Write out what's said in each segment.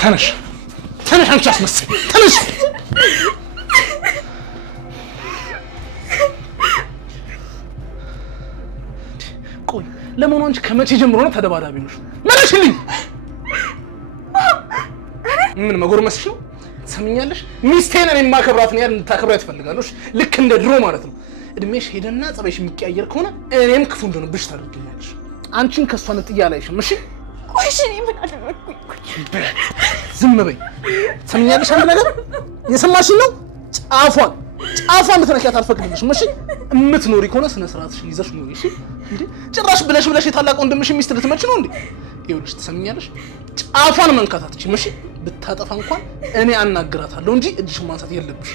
ተነሽ ተነሽ አንቺ አስመሳይ ተነሽ ቆይ ለምን አንቺ ከመቼ ጀምሮ ነው ተደባዳቢ ነሽ መልሽልኝ ምን መጎርመስሽ ነው ሰምኛለሽ ሚስቴን እኔ ማከብራት ነው ያልን ታከብራት ትፈልጋለሽ ልክ እንደ ድሮ ማለት ነው እድሜሽ ሄደና ጸባይሽ የሚቀያየር ከሆነ እኔም ክፉ እንደሆነብሽ ታደርጊኛለሽ አንቺን ከሷ ነጥያ ላይሽም እሺ ቆይ እኔ ምን አደረኩኝ ዝም በይ ሰምኛለሽ አንድ ነገር የሰማሽኝ ነው ጫፏን እንድትነኪያት አልፈቅድልሽም እሺ እምትኖሪ ከሆነ ስነ ስርዓትሽን ይዘሽ ኑሪ እሺ እንዴ ጭራሽ ብለሽ የታላቅ ወንድምሽ ሚስት ልትመጪ ነው እንዴ ይኸውልሽ ትሰምኛለሽ ጫፏን መንካት አትችይም እሺ ብታጠፋ እንኳን እኔ አናግራታለሁ እንጂ እጅሽ ማንሳት የለብሽ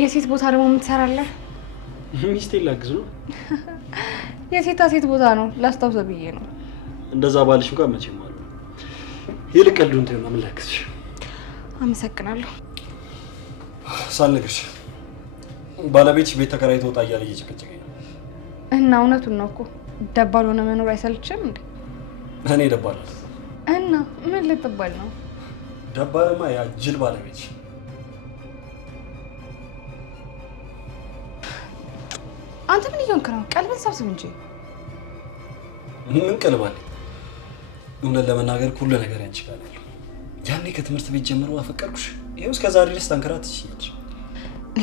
የሴት ቦታ ደግሞ ምን ትሰራለህ? ሚስቴን ላግዝ ነው። የሴት ቦታ ነው ላስታውሰው ብዬ ነው። እንደዛ ባልሽ እንኳን መቼም አሉ። ይልቅ ቀልዱን ተይው ምን ላግዝሽ? አመሰግናለሁ። ሳልነግርሽ ባለቤትሽ ቤት ተከራይቶ ወጣ እያለ እየጨቀጨቀኝ ነው። እና እውነቱን ነው እኮ ደባል ሆነ መኖር አይሰልችም እንዴ? እኔ ደባል እና ምን ልትባል ነው? ደባልማ ያ ጅል ባለቤትሽ አንተ ምን እየሆንክ ነው? ቀልብን ሰብስብ እንጂ። ምን ቀልባለ? እውነት ለመናገር ሁሉ ነገር ያንቺ ጋር ነው። ያኔ ከትምህርት ቤት ጀምሮ አፈቀርኩሽ። ይሄው እስከ ዛሬ ድረስ ተንከራትተሽ።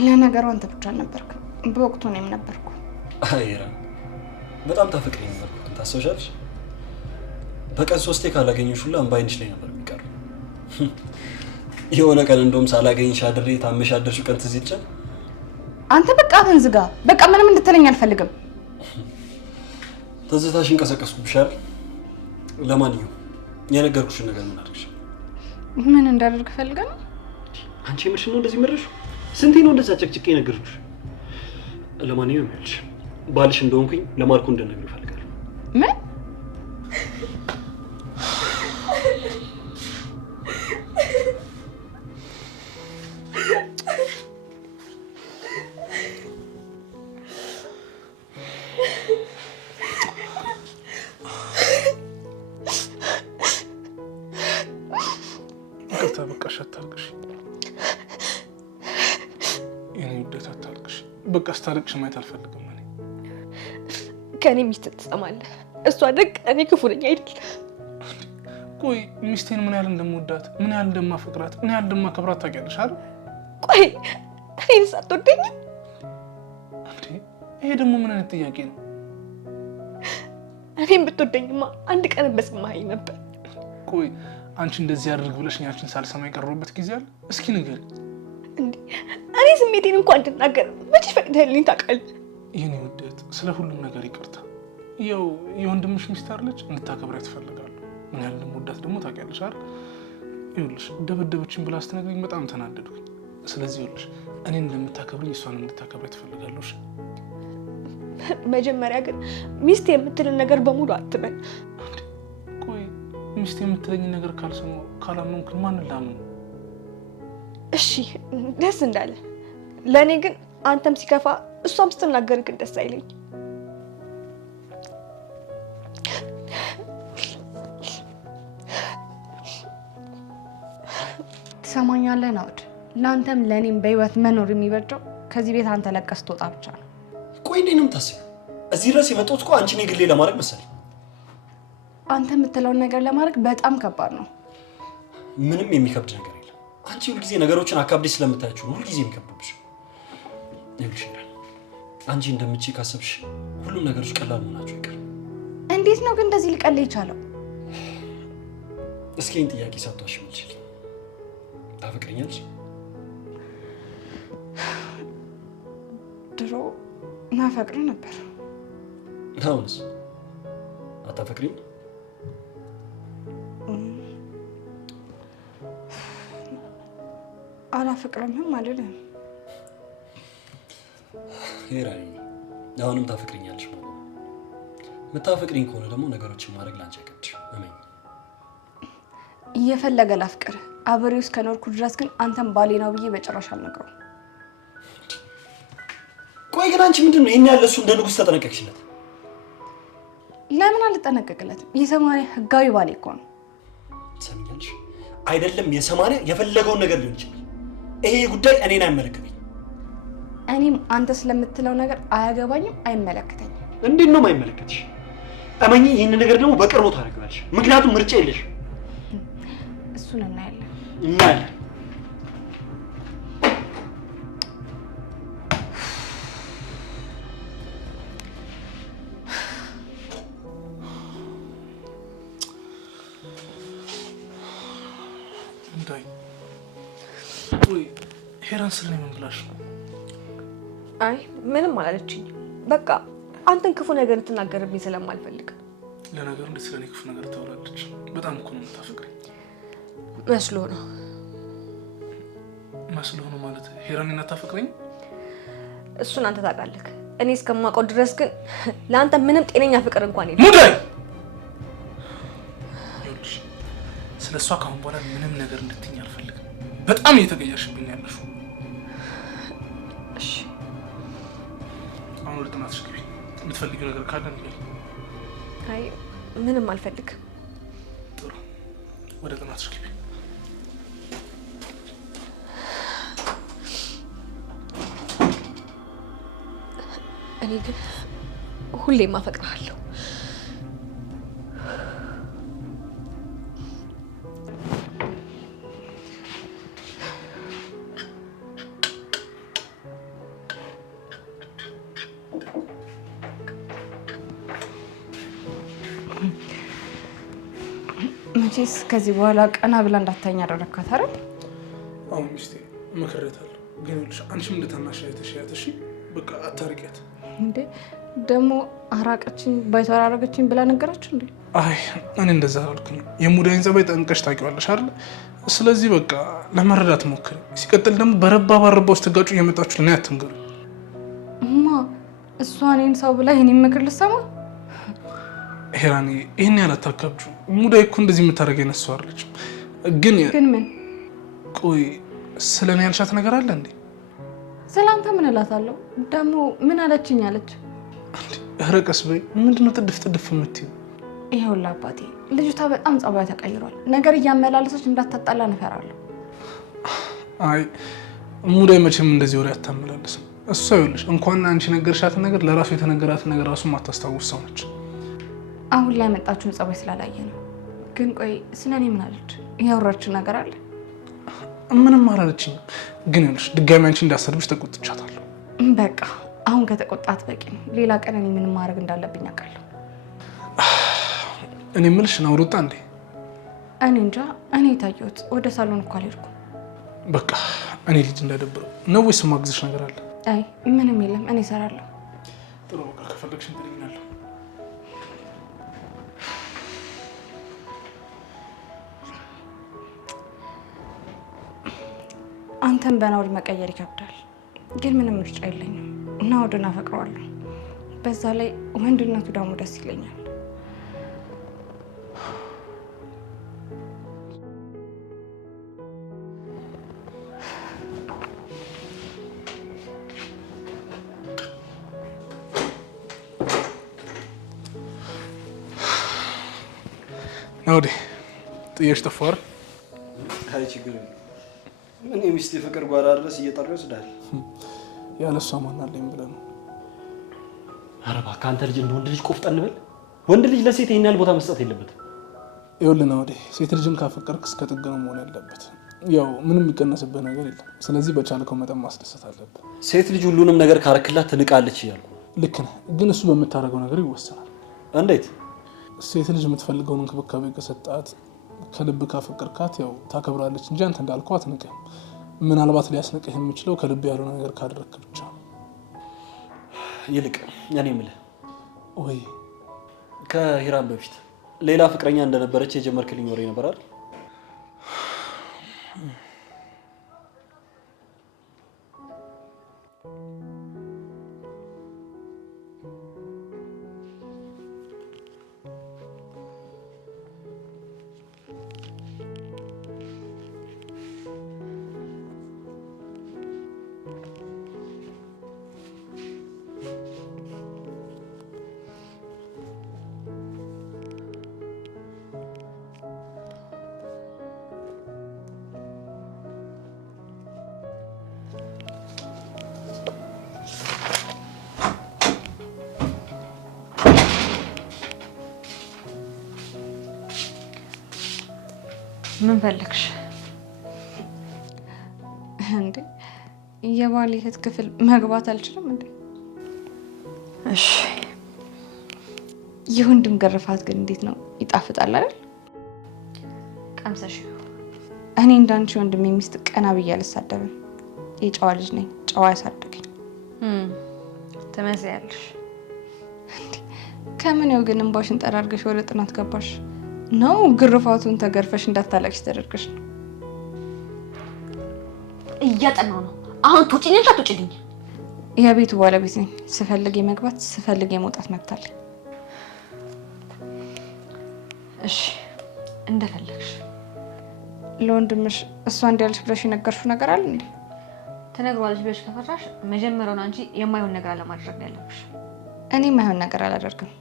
ለነገሩ አንተ ብቻ አልነበርክም፣ በወቅቱ እኔም ነበርኩ። አይራ በጣም ታፈቅሪኝ ነበር። ታስታውሻለሽ? በቀን 3 ካላገኘሽ ሁሉ እንባ ዓይንሽ ላይ ነበር የሚቀረው። የሆነ ቀን እንደውም ሳላገኝሽ አድሬ ታመሽ አደርሽው ቀን ትዝ ይልሻል? አንተ በቃ አፍህን ዝጋ። በቃ ምንም እንድትለኝ አልፈልግም። ትዝታሽን ቀሰቀስኩብሽ አይደል? ለማንኛውም የነገርኩሽን ነገር ምን አድርግሽ? ምን እንዳደርግ ፈልገህ ነው? አንቺ ምንድን ነው እንደዚህ መረሽ? ስንቴ ነው እንደዛ ጨቅጭቄ ነገርኩሽ? ለማንኛውም ያልሽ ባልሽ እንደሆንኩኝ ለማርኩ እንደነግር እፈልጋለሁ። ምን? በቃ ስታለቅሽ ማየት አልፈልግም። እኔ ከኔ ሚስት ትሰማለህ? እሷ ደግ እኔ ክፉ ነኝ አይደል? ቆይ ሚስቴን ምን ያህል እንደምወዳት ምን ያህል እንደማፈቅራት ምን ያህል እንደማከብራት ታውቂያለሽ አይደል? ቆይ እኔን ሳትወደኝ እንዴ? ይሄ ደግሞ ምን አይነት ጥያቄ ነው? እኔን ብትወደኝማ አንድ ቀን በስማኸኝ ነበር። ቆይ አንቺ እንደዚህ ያድርግ ብለሽ እኛችን ሳልሰማ የቀረሁበት ጊዜ አለ? እስኪ ንገሪኝ። እንዴ እኔ ስሜቴን እንኳን እንድናገር መቼ ፈቅደህልኝ ታውቃለህ? የኔ ውደት ስለ ሁሉም ነገር ይቅርታ። ያው የወንድምሽ ሚስት አይደለች? እንድታከብሪያት እፈልጋለሁ። ምን ያህል እንደምወዳት ደግሞ ታውቂያለሽ አይደል? ይኸውልሽ ደበደበችን ብላ ስትነግሪኝ በጣም ተናደድኩኝ። ስለዚህ ይኸውልሽ እኔን እንደምታከብሪኝ እሷንም እንድታከብሪያት እፈልጋለሁ። መጀመሪያ ግን ሚስት የምትልን ነገር በሙሉ አትበል። ቆይ ሚስት የምትለኝ ነገር ካልሰማሁ ካላመንኩ ማንን ላምን? እሺ ደስ እንዳለ። ለእኔ ግን አንተም ሲከፋ እሷም ስትናገር ግን ደስ አይለኝ። ትሰማኛለህ ናውድ? ለአንተም ለእኔም በህይወት መኖር የሚበጀው ከዚህ ቤት አንተ ለቀህ ስትወጣ ብቻ ነው። ቆይ እንዴት ነው የምታስቢው? እዚህ ድረስ የመጣሁት እኮ አንቺን የግሌ ለማድረግ መሰለኝ። አንተ የምትለውን ነገር ለማድረግ በጣም ከባድ ነው። ምንም የሚከብድ ነገር የለም። አንቺ ሁልጊዜ ነገሮችን አካብደሽ ስለምታያቸው ሁልጊዜ የሚከብዱብሽ። ይኸውልሽ አንቺ እንደምትችይ ካሰብሽ ሁሉም ነገሮች ቀላል መሆናቸው አይቀርም። እንዴት ነው ግን እንደዚህ ሊቀል የቻለው? እስኪ ይህን ጥያቄ ሳትዋሽ የምትችል ታፈቅረኛለሽ? ድሮ ናፈቅር ነበር። አሁንስ አታፈቅሪኝ? አላፈቅረምም አልልም። ሄራኒ አሁንም ታፈቅሪኛለሽ ማለት ነው። የምታፈቅሪኝ ከሆነ ደግሞ ነገሮችን ማድረግ ላንቺ አይከብድሽም። እመኝ። እየፈለገ ላፍቅር አብሬው እስከኖርኩ ድረስ ግን አንተም ባሌ ነው ብዬ በጭራሽ አልነግረውም። ቆይ ግን አንቺ ምንድነው ይሄን ያለ እሱ እንደ ንጉስ ተጠነቀቅሽለት? ለምን አልጠነቀቅለትም? የ80 ህጋዊ ባሌ እኮ ነው። ትሰሚኛለሽ? አይደለም የ80 የፈለገውን ነገር ሊሆን ይችላል። ይሄ ጉዳይ እኔን አይመለከተኝም። እኔም አንተ ስለምትለው ነገር አያገባኝም፣ አይመለከተኝም። እንዴት ነው የማይመለከትሽ? እመኚ፣ ይህን ነገር ደግሞ በቅርቡ ታደርጊዋለሽ። ምክንያቱም ምርጫ የለሽም። እሱን እናያለን። ሄራን ስለኔ ምን ብላሽ ነው? አይ ምንም አላለችኝ። በቃ አንተን ክፉ ነገር እንድትናገርብኝ ስለማልፈልግ። ለነገሩ እንዴት ስለኔ ክፉ ነገር ታወራለች? በጣም እኮ ነው የምታፈቅረኝ። መስሎ ነው ማለት ሄራን እናታፈቅረኝ? እሱን አንተ ታውቃለህ። እኔ እስከማውቀው ድረስ ግን ለአንተ ምንም ጤነኛ ፍቅር እንኳን የለም። ሙዳይ ይኸውልሽ፣ ስለሷ ካሁን በኋላ ምንም ነገር እንድትይኝ አልፈልግም። በጣም እየተገያሽብኝ ያለሽው። እሺ አሁን ወደ ጥናትሽ ግቢ። የምትፈልጊው ነገር ካለ ንገሪኝ። አይ ምንም አልፈልግም። ጥሩ፣ ወደ ጥናትሽ ግቢ። እኔ ግን ሁሌም አፈቅርሃለሁ። መቼስ ከዚህ በኋላ ቀና ብላ እንዳታኝ አደረግካት አይደል? አሁን ሚስቴ መከረታለሁ። ግን ልጅ አንቺም እንደታናሽ አይተሽ በቃ አታርቂያት። እንዴ ደግሞ አራቀችኝ ባይተዋር አረገችኝ ብላ ነገራችሁ እንዴ? አይ እኔ እንደዛ አላልኩኝ። የሙዳይን ጸባይ ጠንቀሽ ታውቂዋለሽ አይደል? ስለዚህ በቃ ለመረዳት ሞክሪ። ሲቀጥል ደግሞ በረባ ውስጥ ትጋጩ እየመጣችሁ ለኔ አትንገሩ። እማ እሷ እኔን ሰው ብላ የኔን ምክር ልትሰማ? ሄራኒ ይሄን ያህል አታካብጁ። ሙዳይ እኮ እንደዚህ የምታደርገው የነሱ አይደለች። ግን ምን? ቆይ ስለኔ ያልሻት ነገር አለ እንዴ? ስለአንተ ምን እላታለሁ? ደግሞ ምን አለችኝ አለች? ኧረ ቀስ በይ። ምንድነው ጥድፍ የምትይው? ይኸውልህ አባቴ፣ ልጅቷ በጣም ጸባይ ተቀይሯል። ነገር እያመላለሰች እንዳታጣላ እንፈራለሁ። አይ ሙዳይ መቼም እንደዚህ ወሬ አታመላለስም። እሷ ይኸውልሽ እንኳን አንቺ ነገርሻትን ነገር ለራሱ የተነገራትን ነገር ራሱ ማታስታውስ ሰው ነች። አሁን ላይ መጣችውን ጸባይ ስላላየ ነው። ግን ቆይ ስለኔ ምን አለች? ያወራችው ነገር አለ? ምንም አላለችኝም። ግን ይኸውልሽ ድጋሚ አንቺ እንዳሰድብሽ ተቆጥቻታለሁ። በቃ አሁን ከተቆጣት በቂ ነው። ሌላ ቀን እኔ ምንም ማድረግ እንዳለብኝ አውቃለሁ። እኔ የምልሽ ነው ሩጣ እንዴ? እኔ እንጃ። እኔ የታየሁት ወደ ሳሎን እኮ አልሄድኩም። በቃ እኔ ልጅ እንዳይደብረው ነው ወይስ ማግዝሽ ነገር አለ? አይ ምንም የለም፣ እኔ እሰራለሁ። ጥሩ በቃ ከፈለግሽ እንገናኛለን። አንተን በናውድ መቀየር ይከብዳል፣ ግን ምንም ምርጫ የለኝም። ናውድን አፈቅረዋለሁ። በዛ ላይ ወንድነቱ ደግሞ ደስ ይለኛል። ናውዴ ጥየሽ ጠፋር? አይ ችግር የለም። ምን የሚስት ፍቅር ጓዳ ድረስ እየጠሩ ይወስዳል። ያለሷ ማን አለኝ ብለህ ነው? ኧረ እባክህ አንተ ልጅ እንደ ወንድ ልጅ ቆፍጠን በል። ወንድ ልጅ ለሴት ይሄን ያህል ቦታ መስጠት የለበትም። ይኸውልህ ናውዴ፣ ሴት ልጅን ካፈቀርክ እስከ ጥግ ነው መሆን ያለበት። ያው ምንም የሚቀነስብህ ነገር የለም። ስለዚህ በቻልከው መጠን ማስደሰት አለብህ። ሴት ልጅ ሁሉንም ነገር ካረክላት ትንቃለች እያልኩ። ልክ ነህ፣ ግን እሱ በምታደርገው ነገር ይወሰናል። እንዴት? ሴት ልጅ የምትፈልገውን እንክብካቤ ከሰጣት፣ ከልብ ካፈቀርካት ያው ታከብራለች እንጂ አንተ እንዳልከው አትንቅህም። ምናልባት ሊያስንቅህ የሚችለው ከልብ ያልሆነ ነገር ካደረግክ ብቻ። ይልቅ እኔ የምልህ ወይ ከሂራም በፊት ሌላ ፍቅረኛ እንደነበረች የጀመርክልኝ ወሬ ነበር አይደል? ምን ፈለግሽ እንዴ? የባሌ እህት ክፍል መግባት አልችልም እንዴ? እሺ። የወንድም ግርፋት ግን እንዴት ነው? ይጣፍጣል አይደል? ቀምሰሽ። እኔ እንዳንቺ ወንድም የሚስት ቀና ብዬ አልሳደብም። የጨዋ ልጅ ነኝ። ጨዋ ያሳደገኝ ትመስያለሽ። ከምን ያው ግን እንባሽን ጠራርገሽ ወደ ጥናት ገባሽ ነው? ግርፋቱን ተገርፈሽ እንዳታለቅሽ ተደርገሽ ነው? እያጠናው ነው። አሁን ትውጪልኝ አትውጪልኝ? የቤቱ ባለቤት ነኝ። ስፈልግ የመግባት ስፈልግ የመውጣት መብት አለኝ። እሺ እንደፈለግሽ። ለወንድምሽ እሷ እንዲያለሽ ብለሽ የነገርሽው ነገር አለ እንዴ? ተነግሯለሽ ብለሽ ከፈራሽ መጀመሪያውን አንቺ የማይሆን ነገር አለማድረግ ነው ያለብሽ። እኔ የማይሆን ነገር አላደርግም።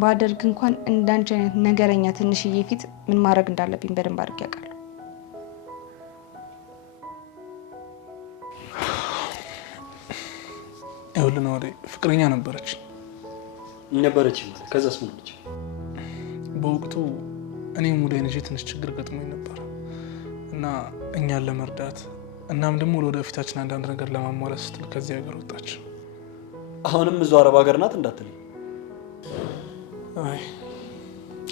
ባደርግ እንኳን እንዳንቺ አይነት ነገረኛ ትንሽዬ ፊት ምን ማድረግ እንዳለብኝ በደንብ አድርጌ አውቃለሁ። ይኸውልህ ነው ፍቅረኛ ነበረች ማለት ከዛስ ምን ሆነች? በወቅቱ እኔ ሙዳይ ልጅ ትንሽ ችግር ገጥሞኝ ነበር እና እኛን ለመርዳት እናም ደግሞ ለወደፊታችን አንዳንድ ነገር ለማሟላት ስትል ከዚህ ሀገር ወጣች። አሁንም እዛው አረብ ሀገር ናት እንዳትልኝ። አይ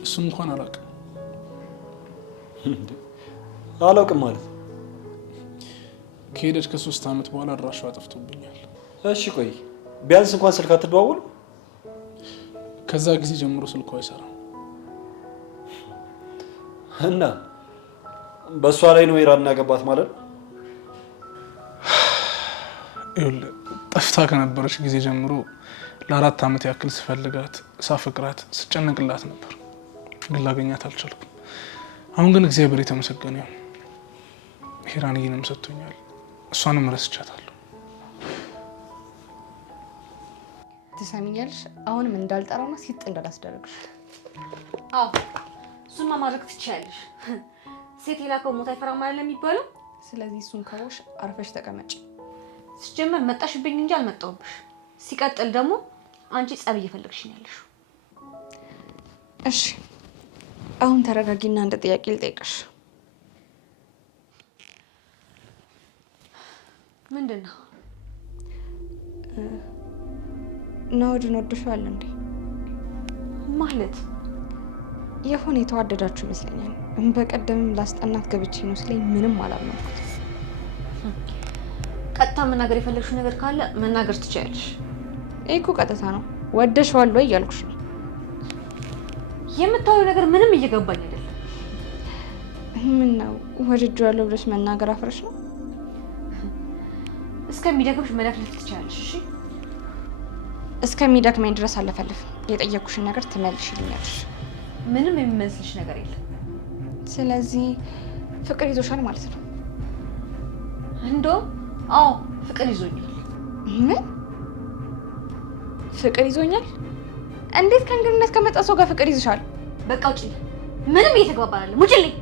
እሱን እንኳን አላውቅም። አላውቅም ማለት ከሄደች ከ3 ዓመት በኋላ አድራሻዋ ጠፍቶብኛል። እሺ ቆይ ቢያንስ እንኳን ስልክ አትደዋወሉ? ከዛ ጊዜ ጀምሮ ስልኳ አይሰራም። እና በእሷ ላይ ነው ኢራን ያገባት ማለት ነው? ይኸውልህ ጠፍታ ከነበረች ጊዜ ጀምሮ ለ4 ዓመት ያክል ስፈልጋት፣ ሳፈቅራት፣ ስጨነቅላት ነበር፣ ግን ላገኛት አልቻልኩም። አሁን ግን እግዚአብሔር የተመሰገነ ይሁን ሄራንዬንም ሰጥቶኛል። እሷንም ረስቻታለሁ። ትሰሚኛለሽ? አሁንም እንዳልጠራውና ሲጥ እንዳላስደረግሽ። አዎ እሱማ ማድረግ ትችያለሽ። ሴት የላከው ሞት አይፈራም አይደል የሚባለው? ስለዚህ እሱን ካወሽ አርፈሽ ተቀመጭ። ሲጀመር መጣሽብኝ እንጂ አልመጣሁብሽ። ሲቀጥል ደግሞ አንቺ ጸብ እየፈለግሽኝ ያለሽ። እሺ አሁን ተረጋጊና እንደ ጥያቄ ልጠይቅሽ። ምንድን ነው? ናኦድን ወድሻል እንዴ? ማለት የሆነ የተዋደዳችሁ ይመስለኛል። በቀደምም ላስጠናት ገብቼ ነው ስለኝ ምንም አላመንኩት። ቀጥታ መናገር የፈለግሽው ነገር ካለ መናገር ትችያለሽ። ይሄ እኮ ቀጥታ ነው። ወደሽዋል ወይ እያልኩሽ ነው። የምታወሪው ነገር ምንም እየገባኝ አይደለም። ምን ነው ወድጄዋለሁ ብለሽ መናገር አፍረሽ ነው? እስከሚደክምሽ መለፍለፍ ትችያለሽ። እሺ እስከሚደክመኝ ድረስ አለፈልፍም። የጠየኩሽን ነገር ትመልሽልኛለሽ። ምንም የሚመስልሽ ነገር የለም። ስለዚህ ፍቅር ይዞሻል ማለት ነው? እንደውም አዎ ፍቅር ይዞኛል። ምን ፍቅር ይዞኛል? እንዴት ከእንግድነት ከመጣ ሰው ጋር ፍቅር ይዞሻል? በቃ ውጪልኝ። ምንም እየተግባባን አይደለም። ውጪልኝ።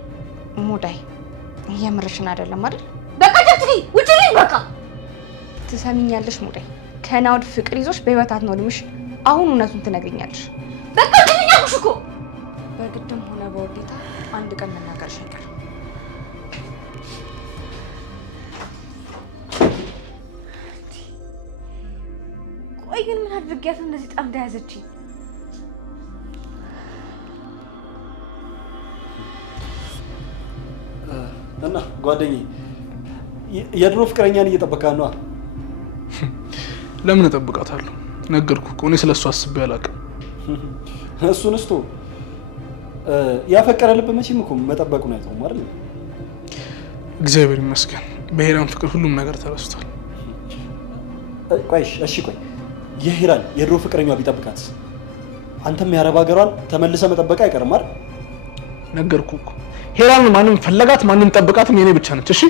ሙዳይ የምርሽን አይደለም አይደል? በቃ ተትሪ ውጪልኝ። በቃ ትሰሚኛለሽ ሙዳይ፣ ከናኦድ ፍቅር ይዞሽ በህይወት አትኖሪምሽ። አሁን እውነቱን ትነግሪኛለሽ። በቃ ውጪልኝ አልኩሽ እኮ። በግድም ሆነ በውዴታ አንድ ቀን መናገርሽ አይቀርም። ቆይ ግን ምን አድርጊያት እንደዚህ ጣም ተያዘችኝ? እና ጓደኛዬ የድሮ ፍቅረኛን እየጠበቃ ነው? ለምን እጠብቃታለሁ? ነገርኩህ እኮ እኔ ስለሱ አስቤ አላውቅም። እሱን እስቶ ያፈቀረ ልብ መቼም እኮ መጠበቁን አይተውም አይደል? እግዚአብሔር ይመስገን በሄራን ፍቅር ሁሉም ነገር ተረስቷል። ቆይ እሺ ቆይ የሄራን የድሮ ፍቅረኛ ቢጠብቃት አንተም የአረብ ሀገሯን ተመልሰ መጠበቅ አይቀርም አይደል? ነገርኩህ እኮ ሄራን ማንም ፈለጋት ማንም ጠብቃትም የኔ ብቻ ነች። እሺ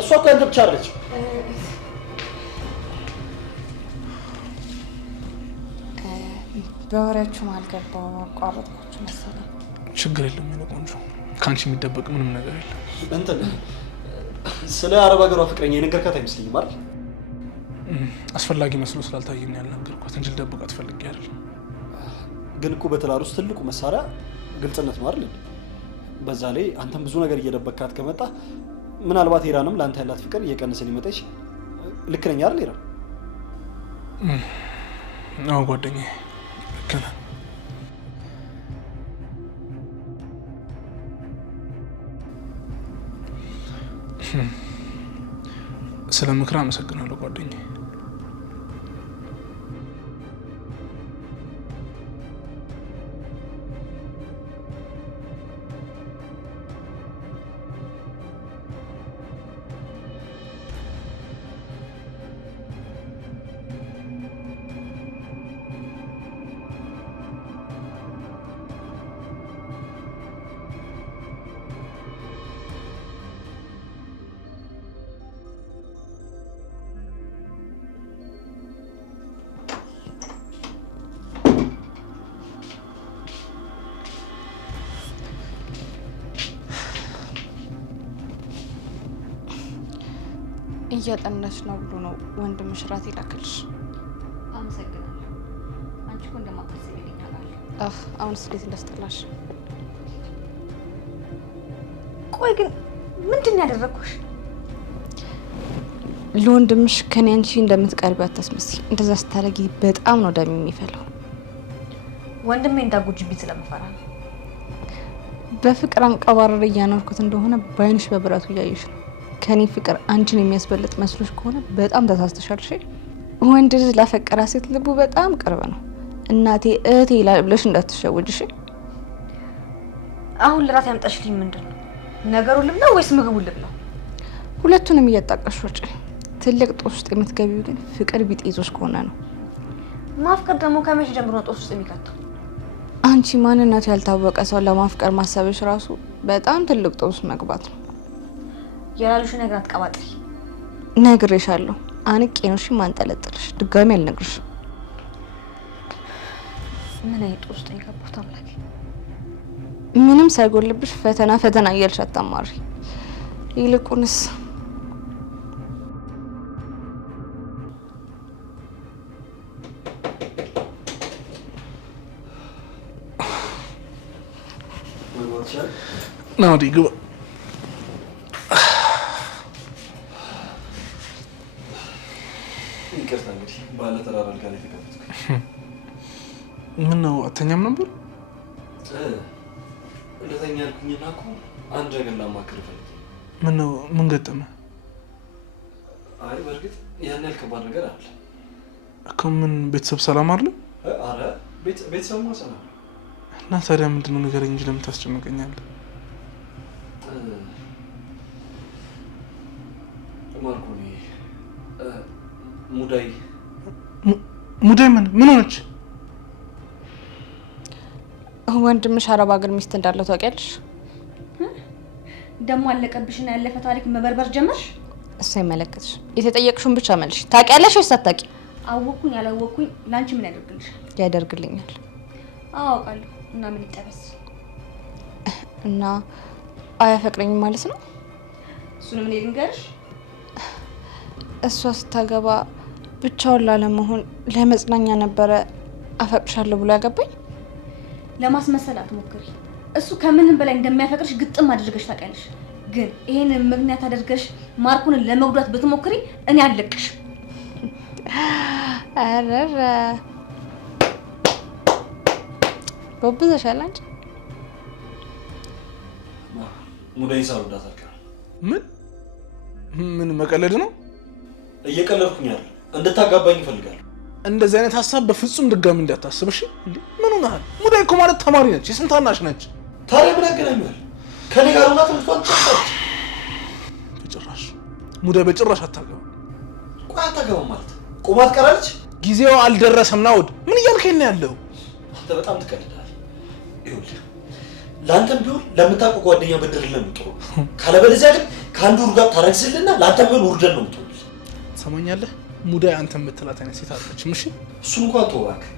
እሷ እኮ ያንተ ብቻ አለች። በወሬያችሁ መሀል ገባሁ፣ አቋረጥኳችሁ መሰለኝ። ችግር የለም የኔ ቆንጆ፣ ከአንቺ የሚደበቅ ምንም ነገር የለም። እንትን ስለ አረብ ሀገሯ ፍቅረኛ የነገርካት አይመስለኝም አይደል? አስፈላጊ መስሎ ስላልታየኝ ያልነገርኳት እንጂ ልደብቃት ፈልጌ አይደለም። ግን እኮ በትዳር ውስጥ ትልቁ መሳሪያ ግልጽነት ነው አይደል? በዛ ላይ አንተም ብዙ ነገር እየደበካት ከመጣ ምናልባት ኢራንም ለአንተ ያላት ፍቅር እየቀነሰ ሊመጣ ይችላል። ልክ ነኝ አይደል ኢራን? አዎ ጓደኛዬ ልክ ነህ። ስለ ምክር አመሰግናለሁ ጓደኛዬ። እያጠናች ነው ብሎ ነው ወንድምሽ ራት ይላክልሽ። አመሰግናለሁ። አንቺ እኮ እንደማታስቢልኝ አውቃለሁ። አሁንስ እንዴት እንዳስጠላሽ። ቆይ ግን ምንድን ያደረኩሽ? ለወንድምሽ ከኔ አንቺ እንደምትቀርቢ አታስመስይ። እንደዛ ስታደርጊ በጣም ነው ደም የሚፈላው። ወንድሜ እንዳጎጅብኝ ስለምፈራ ነው። በፍቅር አንቀባረር እያኖርኩት እንደሆነ በአይንሽ በብረቱ እያየሽ ነው። ከኔ ፍቅር አንቺን የሚያስበልጥ መስሎሽ ከሆነ በጣም ተሳስተሻል። እሺ ወንድ ልጅ ላፈቀራ ሴት ልቡ በጣም ቅርብ ነው። እናቴ እህቴ ይላል ብለሽ እንዳትሸወጂ። እሺ አሁን ለራት ያምጣሽልኝ ምንድን ነው? ነገሩን ልብላ ወይስ ምግቡን ልብላ? ሁለቱንም እያጣቀሽ ወጪ። ትልቅ ጦስ ውስጥ የምትገቢው ግን ፍቅር ቢጤዞሽ ከሆነ ነው። ማፍቀር ደግሞ ከመቼ ጀምሮ ነው ጦስ ውስጥ የሚከተው? አንቺ ማንነቱ ያልታወቀ ሰው ለማፍቀር ማሰብሽ ራሱ በጣም ትልቅ ጦስ መግባት ነው። ያላሉሽ ነገር አትቀባጥሪ። ነግሬሻለሁ። አንቄ ነው እሺ ማንጠለጥልሽ። ድጋሚ አልነግርሽ። ምን አይነት ጦስ ውስጥ የገባሁት አምላኬ። ምንም ሳይጎልብሽ ፈተና እያልሽ አታማሪ። ይልቁንስ ናዲ ግባ። ይቅርታ እንግዲህ ባለ ተራራ አልጋ ላይ ተቀመጥኩ። ምን ነው አተኛም ነበር? እንደተኛ ያልኩኝና እኮ አንድ ነገር ላማክር ፈልጌ። ምን ነው ምን ገጠመ? አይ በእርግጥ ያን ያህል ከባድ ነገር አለ እኮ። ምን ቤተሰብ ሰላም አይደል? አረ ቤተሰብማ ሰላም። እና ታዲያ ምንድነው ንገረኝ እንጂ ለምን ታስጨንቀኛለህ? ማርኮኒ ሙዳይ ምን ሆነች? ወንድምሽ አረብ ሀገር ሚስት እንዳለው ታውቂያለሽ? ደግሞ አለቀብሽና ያለፈ ታሪክ መበርበር ጀመርሽ? እሱ አይመለከትሽ። የተጠየቅሽውን ብቻ መልሽ። ታውቂያለሽ ወይስ አታውቂ? አወኩኝ ያላወኩኝ ላንቺ ምን ያደርግልሻል? ያደርግልኛል። አውቃለሁ። እና ምን ይጠበስ? እና አያፈቅረኝም ማለት ነው? እሱን ምን ልንገርሽ? እሷ ስታገባ ብቻውን ላለመሆን ለመጽናኛ ነበረ አፈቅርሻለሁ ብሎ ያገባኝ። ለማስመሰል አትሞክሪ። እሱ ከምንም በላይ እንደሚያፈቅርሽ ግጥም አድርገሽ ታውቂያለሽ። ግን ይሄንን ምክንያት አድርገሽ ማርኩን ለመጉዳት ብትሞክሪ እኔ አልለቅሽ። አረረ ጎብዘሻል አንቺ። ሙዳይ ሳውዳታል። ምን መቀለድ ነው? እየቀለድኩኝ አይደል? እንድታጋባኝ ይፈልጋል። እንደዚህ አይነት ሀሳብ በፍጹም ድጋሚ እንዳታስብ እሺ። ምን ሆነሃል? ሙዳይ እኮ ማለት ተማሪ ነች፣ የስንት ታናሽ ነች። ታዲያ ምን ያገናኛል? ከኔ ጋር ሆና ትምህርቷን ትጨርሳለች። በጭራሽ ሙዳይ በጭራሽ አታገባም። ቆይ አታገባም ማለት ቁማ ትቀራለች? ጊዜው አልደረሰም። ናውድ ምን እያልከኝ ነው ያለው? አንተ በጣም ትቀልዳለህ። ይኸውልህ ለአንተም ቢሆን ለምታውቀው ጓደኛ ብድርልህ ነው ጥሩ። ካለበለዚያ ግን ከአንዱ ውር ጋር ታረግዝልና ለአንተም ቢሆን ውርደን ነው የምትሆንልህ። ሰማኛለህ? ሙዳይ አንተ የምትላት አይነት ሴት አለችም። እሺ እሱን እንኳን ተው እባክህ።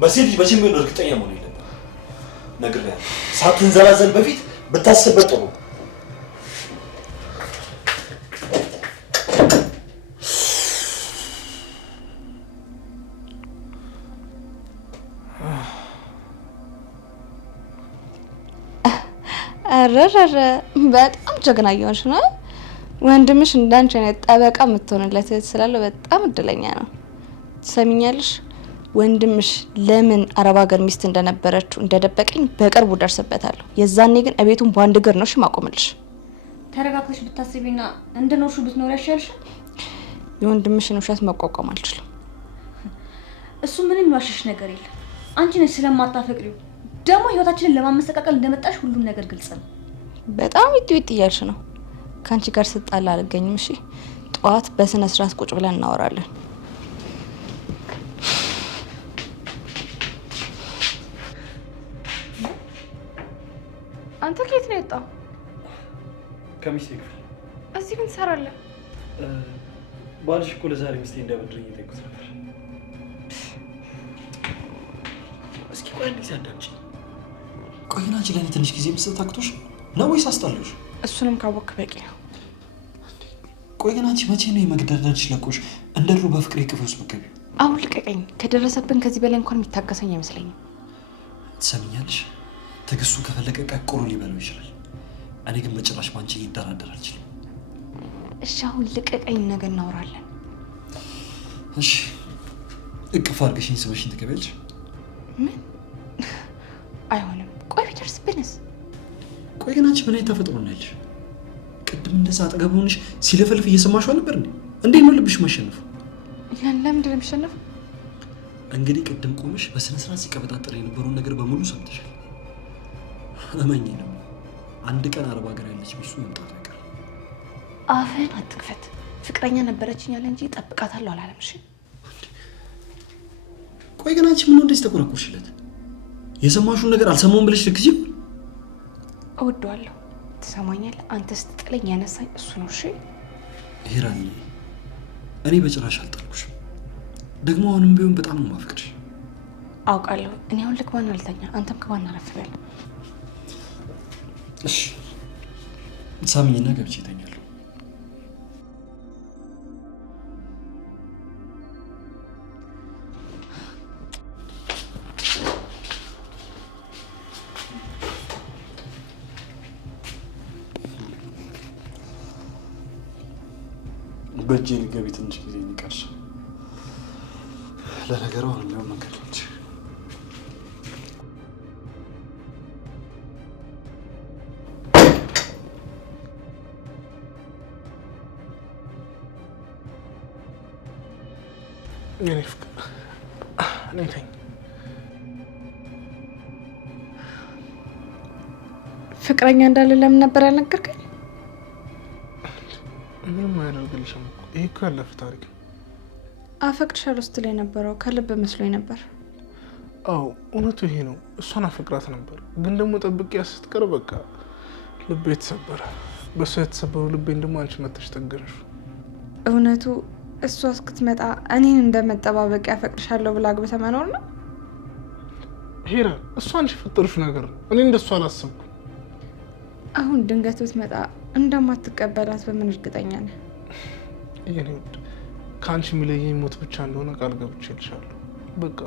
በሴት ልጅ መቼም ቢሆን እርግጠኛ መሆን የለብህም። ነግሬሃለሁ። ሳትንዘላዘል በፊት ብታስብበት ጥሩ። አረረረ በጣም ጀግና እየሆንሽ ነው። ወንድምሽ እንዳንቺ አይነት ጠበቃ የምትሆንለት ስላለው በጣም እድለኛ ነው። ትሰሚኛለሽ? ወንድምሽ ለምን አረብ ሀገር ሚስት እንደነበረችው እንደደበቀኝ በቅርቡ ደርስበታለሁ። የዛኔ ግን እቤቱን በአንድ እግር ነው ማቆምልሽ። ተረጋግተሽ ብታስቢና እንደኖርሽ ብትኖር ያሻልሽ። የወንድምሽን ውሸት መቋቋም አልችልም። እሱ ምንም ያዋሽሽ ነገር የለም። አንቺ ነሽ ስለማታፈቅሪው ደግሞ ህይወታችንን ለማመሰቃቀል እንደመጣሽ ሁሉም ነገር ግልጽ ነው። በጣም ይጥይጥ እያልሽ ነው። ካንቺ ጋር ስጣላ አልገኝም። እሺ ጠዋት በስነ ስርዓት ቁጭ ብለን እናወራለን። አንተ ከየት ነው የወጣው? ከሚስቴ ክፍል። እዚህ ምን ትሰራለህ? ባልሽ እኮ ለዛሬ ሚስቴ እንዳበድረኝ የጠየቁት ነበር። እስኪ ቆይ እንዴት ያዳምጪ። ቆይ ግን አንቺ ለእኔ ትንሽ ጊዜ መስጠት አቅቶሽ ነው ወይስ አስጣለሽ? እሱንም ካወቅክ በቂ ነው። ቆይ ግን አንቺ መቼ ነው የመግደርደርሽ ለቆሽ እንደ ድሮ በፍቅር ቅፍ ውስጥ መገቢው? አሁን ልቀቀኝ። ከደረሰብን ከዚህ በላይ እንኳን የሚታገሰኝ አይመስለኝም። ትሰሚኛለሽ? ትግስቱ ከፈለቀ ቀቆሮ ሊበለው ይችላል። እኔ ግን በጭራሽ ባንቺ ሊደራደር አልችልም። እሺ አሁን ልቀቀኝ፣ ነገ እናወራለን። እሺ እቅፍ አድርገሽኝ ስበሽኝ ትገቢያለሽ? ምን? አይሆንም። ቆይ ቢደርስብንስ? ቆይ ግን አንቺ ምን አይነት ተፈጥሮ ነው ያለሽ? ቅድም እንደዛ አጠገብ ሆነሽ ሲለፈልፍ እየሰማሽው አልነበር እንዴ? እንዴት ነው ልብሽ ማሸነፉ? ለምንድን ነው የሚሸነፈው? እንግዲህ ቅድም ቆመሽ በስነ ስርዓት ሲቀበጣጠር የነበረውን ነገር በሙሉ ሰምተሻል። እመኚኝ ነው አንድ ቀን አረብ ሀገር ያለች ሚስቱ መምጣቱ አይቀርም። አፍህን አትክፈት። ፍቅረኛ ነበረችኝ ያለ እንጂ ጠብቃታለሁ አላለም። እሺ ቆይ ግን አንቺ ምን እንደዚህ ተቆረቆርሽለት? የሰማሽውን ነገር አልሰማውም ብለሽ ልክጂ? እወደዋለሁ። ትሰማኛለህ? አንተ ስትጥለኝ ያነሳኝ እሱ ነው። እሺ ሄራኒ፣ እኔ በጭራሽ አልጠልኩሽም። ደግሞ አሁንም ቢሆን በጣም ነው የማፈቅርሽ። አውቃለሁ። እኔ አሁን ልግባና አልተኛ፣ አንተም ግባና አረፍ በል። እሺ ሳሚኝና ገብቼ እተኛለሁ። በእጄ ልገቢ ትንሽ ጊዜ ይቀርሽ። ለነገሩ አሁን ቢሆን መንገድ ነች። የኔ ፍቅር እኔ ተኝ። ፍቅረኛ እንዳለ ለምን ነበር ያልነገርከኝ? ምንም አያደርግልሽም እኮ ይሄ እኮ ያለፈ ታሪክ ነው። አፈቅርሻለሁ ስትል የነበረው ከልብ መስሎኝ ነበር። አዎ እውነቱ ይሄ ነው። እሷን አፈቅራት ነበር፣ ግን ደግሞ ጠብቂያ ስትቀር በቃ ልቤ የተሰበረ። በእሷ የተሰበሩ ልቤን ደግሞ አንቺ መተሽ ጠገንሽ። እውነቱ እሷ እስክትመጣ እኔን እንደመጠባበቅ ያፈቅርሻለሁ ብላ አግብተህ መኖር ነው? ሄራ፣ እሷ አንቺ የፈጠሩሽ ነገር ነው። እኔ እንደሷ አላሰብኩም። አሁን ድንገት ብትመጣ እንደማትቀበላት በምን እርግጠኛ ነህ? የኔ ውድ፣ ከአንቺ የሚለየኝ ሞት ብቻ እንደሆነ ቃል ገብቼልሻለሁ። በቃ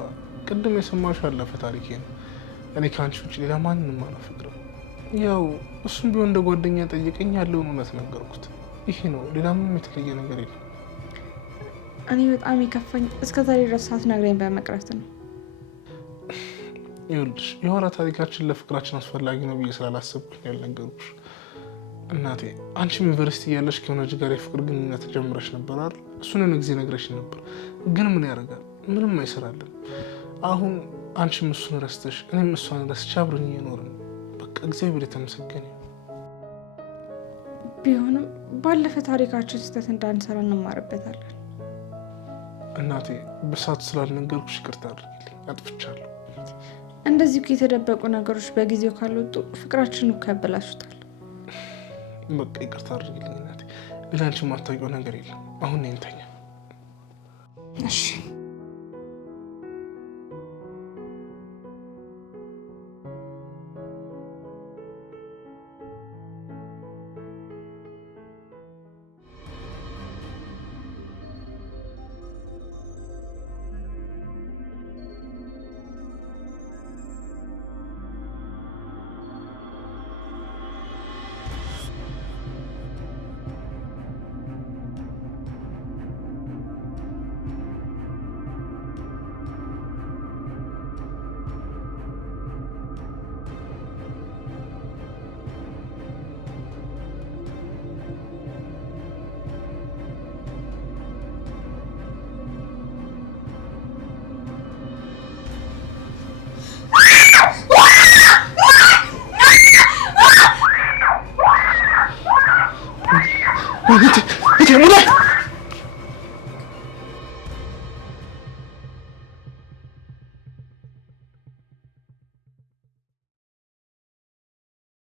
ቅድም የሰማሽው ያለፈ ታሪኬ ነው። እኔ ከአንቺ ውጭ ሌላ ማንንም አላፈቅርም። ያው እሱም ቢሆን እንደ ጓደኛ ጠየቀኝ፣ ያለውን እውነት ነገርኩት። ይሄ ነው፣ ሌላ ምንም የተለየ ነገር የለም። እኔ በጣም የከፋኝ እስከዛሬ ድረስ ሳትነግረኝ በመቅረት ነው። ይኸውልሽ የኋላ ታሪካችን ለፍቅራችን አስፈላጊ ነው ብዬ ስላላሰብኩኝ ያልነገርኩሽ። እናቴ አንቺም ዩኒቨርሲቲ እያለሽ ከሆነ ልጅ ጋር የፍቅር ግንኙነት ጀምረሽ ነበር አይደል? እሱን የሆነ ጊዜ ነግረሽ ነበር፣ ግን ምን ያደርጋል ምንም አይሰራልን። አሁን አንቺም እሱን ረስተሽ እኔም እሷን ረስቼ አብረን እየኖርን በቃ እግዚአብሔር የተመሰገነ። ቢሆንም ባለፈ ታሪካችን ስህተት እንዳንሰራ እንማርበታለን። እናቴ በሰዓቱ ስላልነገርኩሽ ይቅርታ አድርጊልኝ፣ አጥፍቻለሁ። እንደዚህ የተደበቁ ነገሮች በጊዜው ካልወጡ ፍቅራችንን እኮ ያበላሹታል። በቃ ይቅርታ አድርጊልኝ እናቴ። ሌላ አንቺ የማታውቂው ነገር የለም። አሁን ነኝ ተኛ። እሺ ሙላይ